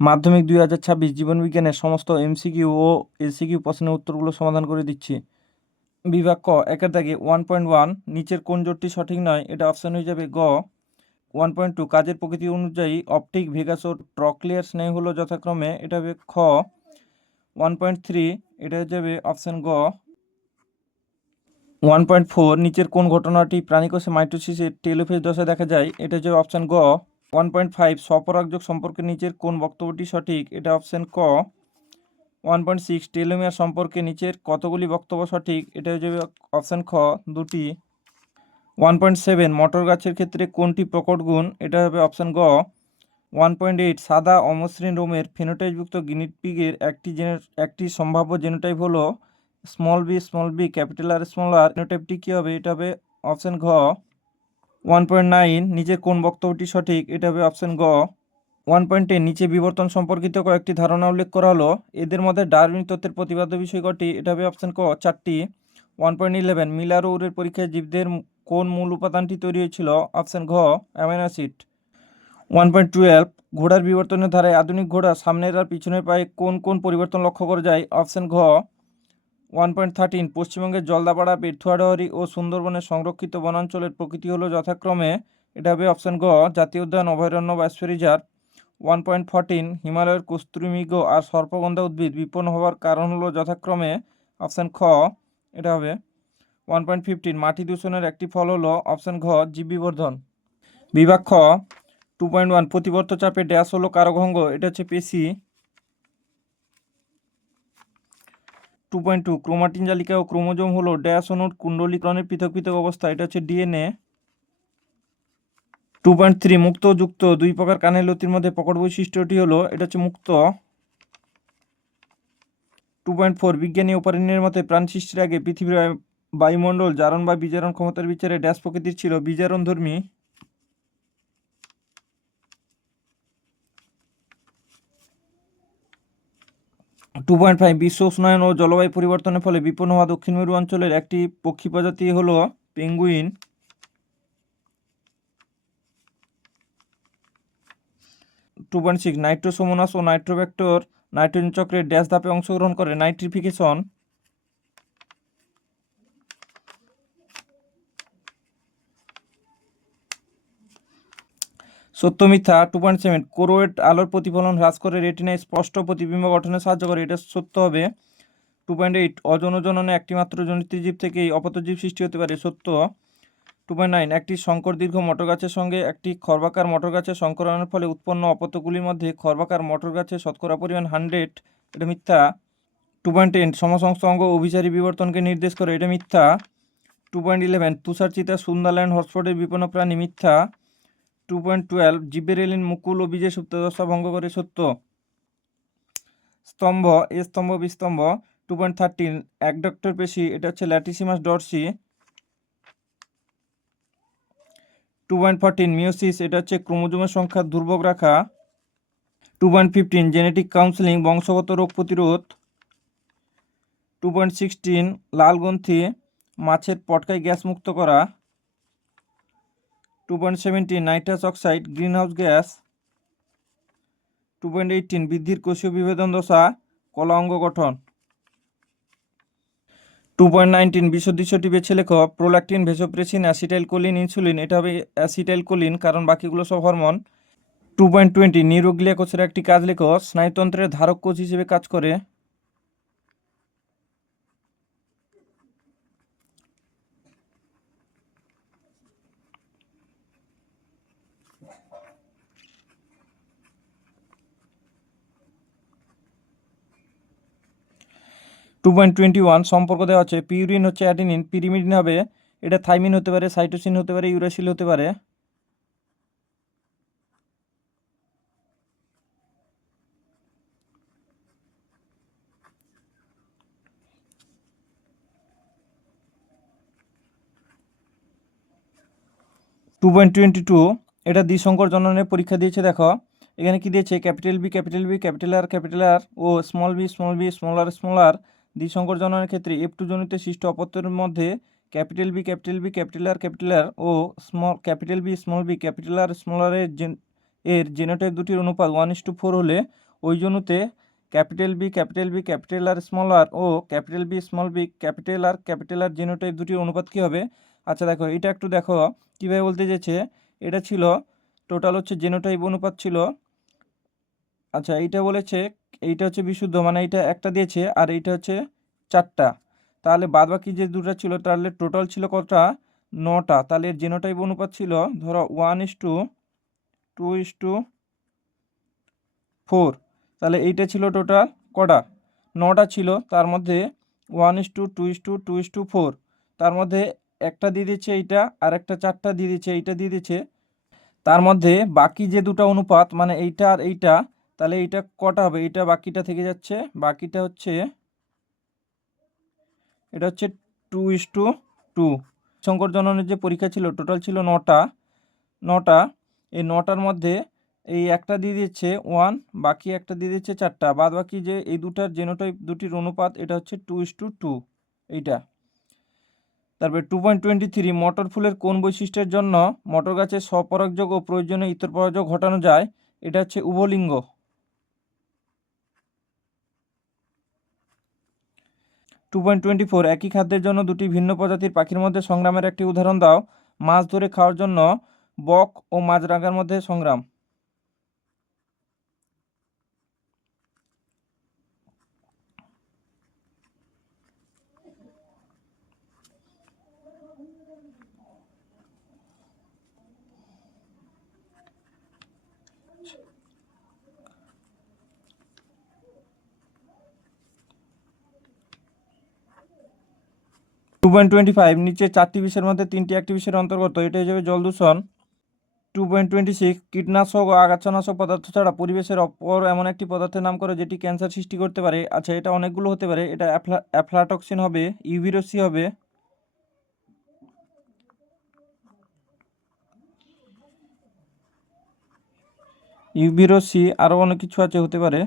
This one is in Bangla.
মাধ্যমিক 2026 জীবনবিজ্ঞানের সমস্ত এমসিকিউ ও এসিকিউ প্রশ্নের উত্তরগুলো সমাধান করে দিচ্ছি। বিভাগ ক, একের দাগে 1.1 নিচের কোন জোটটি সঠিক নয়? এটা অপশন হয়ে যাবে গ। 1.2 কাজের প্রকৃতি অনুযায়ী অপটিক, ভেগাস ও ট্রক্লিয়ার স্নায়ু হলো যথাক্রমে, এটা হবে খ। 1.3 এটা হয়ে যাবে অপশন গ। 1.4 নিচের কোন ঘটনাটি প্রাণীকোষে মাইটোসিসের টেলোফেজ দশায় দেখা যায়? এটা হচ্ছে অপশন গ। 1.5 স্বপরাগযোগ সম্পর্কে নিচের কোন বক্তব্যটি সঠিক? এটা অপশন ক। 1.6 টেলোমিয়ার সম্পর্কে নিচের কতগুলি বক্তব্য সঠিক? এটা হয়ে যাবে অপশন খ, দুটি। 1.7 মটর গাছের ক্ষেত্রে কোনটি প্রকট গুণ? এটা হবে অপশন গ। 1.8 সাদা অমসৃণ রোমের ফেনোটাইপযুক্ত গিনিপিগের একটি সম্ভাব্য জেনোটাইপ হলো small B capital R small R. ফেনোটাইপটি কী হবে? এটা হবে অপশন ঘ। 1.9 নিচের কোন বক্তব্যটি সঠিক? এটা হবে অপশন গ। 1.10 নিচে বিবর্তন সম্পর্কিত কয়েকটি ধারণা উল্লেখ করা হলো, এদের মধ্যে ডারউইন তত্ত্বের প্রতিপাদ্য বিষয় কটি? এটা হবে অপশন ক, 4টি। 1.11 মিলার ও উরের পরীক্ষায় জীবদের কোন মূল উপাদানটি তৈরি হয়েছিল? অপশন ঘ, অ্যামাইনো অ্যাসিড। 1.12 ঘোড়ার বিবর্তনের ধারায় আধুনিক ঘোড়া সামনের আর পিছনের পায়ে কোন কোন পরিবর্তন লক্ষ্য করা যায়? অপশন ঘ। 1.13 পশ্চিমবঙ্গের জলদাপাড়া, বেথুয়াডাহরি ও সুন্দরবনের সংরক্ষিত বনাঞ্চলের প্রকৃতি হলো যথাক্রমে, এটা হবে অপশন গ, জাতীয় উদ্যান, অভয়ারণ্য, বায়োস্ফিয়ার রিজার্ভ। 1.14 হিমালয়ের কস্তুরী মৃগ আর সর্পগন্ধা উদ্ভিদ বিপন্ন হওয়ার কারণ হলো যথাক্রমে, অপশন খ, এটা হবে। 1.15 মাটি দূষণের একটি ফল হলো, অপশন ঘ, জীববিবর্ধন। বিভাগ খ, 2.1 প্রতিবর্ত চাপে ড্যাশ হলো কারক অঙ্গ? এটা হচ্ছে পেশি। 2.2 ক্রোমাটিন জালিকা ও ক্রোমোজোম হলো ড্যাশ অণুর কুণ্ডলীকরণের পৃথক পৃথক অবস্থা? এটা হচ্ছে ডিএনএ। 2.3 মুক্ত ও যুক্ত দুই প্রকার কানের লতির মধ্যে প্রকট বৈশিষ্ট্যটি হলো, এটা হচ্ছে মুক্ত। 2.4 বিজ্ঞানী অপারিনের মতে প্রাণ সৃষ্টির আগে পৃথিবীর বায়ুমণ্ডল জারণ বা বিজারণ ক্ষমতার বিচারে ড্যাশ প্রকৃতির ছিল, বিজারণধর্মী। 2.5 বিশ্ব উষ্ণায়ন ও জলবায়ু পরিবর্তনের ফলে বিপন্ন হওয়া দক্ষিণ মেরু অঞ্চলের একটি পক্ষী প্রজাতি হলো পেঙ্গুইন। 2.6 নাইট্রোসোমোনাস ও নাইট্রোব্যাক্টর নাইট্রোজেন চক্রের ড্যাশ ধাপে অংশগ্রহণ করে? নাইট্রিফিকেশন। 2.7 কোরোয়েট আলোর প্রতিফলন হ্রাস করে রেটিনায় স্পষ্ট প্রতিবিম্ব গঠনে সাহায্য করে? এটা সত্য হবে। 2.8 অজন ও জননে একটিমাত্র জনিত জীব থেকেই অপত্যজীব সৃষ্টি হতে পারে? সত্য। 2.9 একটি শঙ্কর দীর্ঘ মটর গাছের সঙ্গে একটি খর্বাকার মটর গাছের সংকরণের ফলে উৎপন্ন অপত্যগুলির মধ্যে খর্বাকার মটর গাছের শতকরা পরিমাণ 100, এটা মিথ্যা। 2.10 সমসংস্থ অঙ্গ অভিসারী বিবর্তনকে নির্দেশ করে? এটা মিথ্যা। 2.11 তুষার চিতা সুন্দারল্যান্ড হটস্পটের বিপন্ন প্রাণী? মিথ্যা। 2.12 জিব্বেরেলিন মুকুল ও বীজের সুপ্তদশা ভঙ্গ করে? সত্য। স্তম্ভ, এ স্তম্ভ, বি স্তম্ভ। 2.13 একডক্টর পেশি, এটা হচ্ছে ল্যাটিসিমাস ডরসি। 2.14 মিওসিস, এটা হচ্ছে ক্রোমোজোমের সংখ্যা দুর্বক রাখা। 2.15 জেনেটিক কাউন্সেলিং, বংশগত রোগ প্রতিরোধ। 2.16 লাল গ্রন্থি মাছের পটকায় গ্যাস মুক্ত করা। 2.17 নাইট্রাস অক্সাইড গ্রিনহাউস গ্যাস। 2.18 বৃদ্ধির কোষীয় বিভেদন দশা, কলা অঙ্গ গঠন। 2.19 বিশদৃশ্যটি বেছে লেখো। Prolactin, vasopressin, acetyl choline, insulin, এটা হবে অ্যাসিটাইল কোলিন, কারণ বাকিগুলো সব হরমোন। 2.20 নিউরোগ্লিয়া কোষের একটি কাজ লেখো। স্নায়ুতন্ত্রের ধারক কোষ হিসেবে কাজ করে? 2.21 সম্পর্ক দেওয়া হচ্ছে, পিউরিন হচ্ছে অ্যাডিনিন, পিরিমিডিন হবে, এটা থাইমিন হতে পারে, সাইটোসিন হতে পারে, ইউরাসিল হতে পারে। 2.22 এটা দ্বিসংকর জননের পরীক্ষা দিয়েছে। দেখো এখানে কি দিয়েছে, capital B capital B capital R ও স্মল বি স্মল আর দ্বিসংকর জননের ক্ষেত্রে F2 জনিত সৃষ্ট অপত্যের মধ্যে ক্যাপিটাল বি ক্যাপিটাল আর ও ক্যাপিটাল বি স্মল আর এর জেনোটাইপ দুটির অনুপাত 1:4 হলে ওই জন্যতে capital B capital R small R ও capital B small B capital R genotype দুটির অনুপাত কী হবে? আচ্ছা দেখো, এটা একটু দেখো কীভাবে বলতে চেয়েছে। এটা ছিল টোটাল হচ্ছে জিনোটাইপ অনুপাত ছিল। আচ্ছা, এইটা বলেছে এইটা হচ্ছে বিশুদ্ধ, মানে এইটা একটা দিয়েছে আর এইটা হচ্ছে 4টা। তাহলে বাদ বাকি যে দুটো ছিল তাহলে টোটাল ছিল কতটা? 9টা। তাহলে এর জিনোটাইপ অনুপাত ছিল ধরো 1:2:4। তাহলে এইটা ছিল টোটাল কটা? 9টা ছিল। তার মধ্যে 1:2:2:4, তার মধ্যে একটা দিয়ে দিচ্ছে এইটা আর একটা 4টা দিয়ে দিচ্ছে এইটা দিয়ে দিচ্ছে। তার মধ্যে বাকি যে দুটো অনুপাত মানে এইটা আর এইটা, তাহলে এইটা কটা হবে? এইটা বাকিটা থেকে যাচ্ছে, বাকিটা হচ্ছে এটা হচ্ছে 2:2। শঙ্কর জননের যে পরীক্ষা ছিল টোটাল ছিল 9টা। এই 9টার মধ্যে এই একটা দিয়ে দিচ্ছে 1, বাকি একটা দিয়ে দিচ্ছে 4টা, বাদ বাকি যে এই দুটার জেনোটাইপ দুটির অনুপাত এটা হচ্ছে 2:2 এইটা। তারপরে 2.23 মটর ফুলের কোন বৈশিষ্ট্যের জন্য মটর গাছের স্বপরাগযোগ ও প্রয়োজনীয় ইতর পরাগযোগ ঘটানো যায়? এটা হচ্ছে উভলিঙ্গ। 2.24 একই খাদ্যের জন্য দুটি ভিন্ন প্রজাতির পাখির মধ্যে সংগ্রামের একটি উদাহরণ দাও। মাছ ধরে খাওয়ার জন্য বক ও মাছরাঙার মধ্যে সংগ্রাম। 2.25 নিচে 4টি বিষয়ের মধ্যে 3টি একটি বিষয়ের অন্তর্গত, এটা হয়ে যাবে জল দূষণ। 2.26 কীটনাশক ও আগাছানাশক পদার্থ ছাড়া পরিবেশের অপর এমন একটি পদার্থের নাম করো যেটি ক্যান্সার সৃষ্টি করতে পারে। আচ্ছা, এটা অনেকগুলো হতে পারে। এটা অ্যাফ্লাটক্সিন হবে, ইউভিরসি হবে, আরও অনেক কিছু আছে হতে পারে।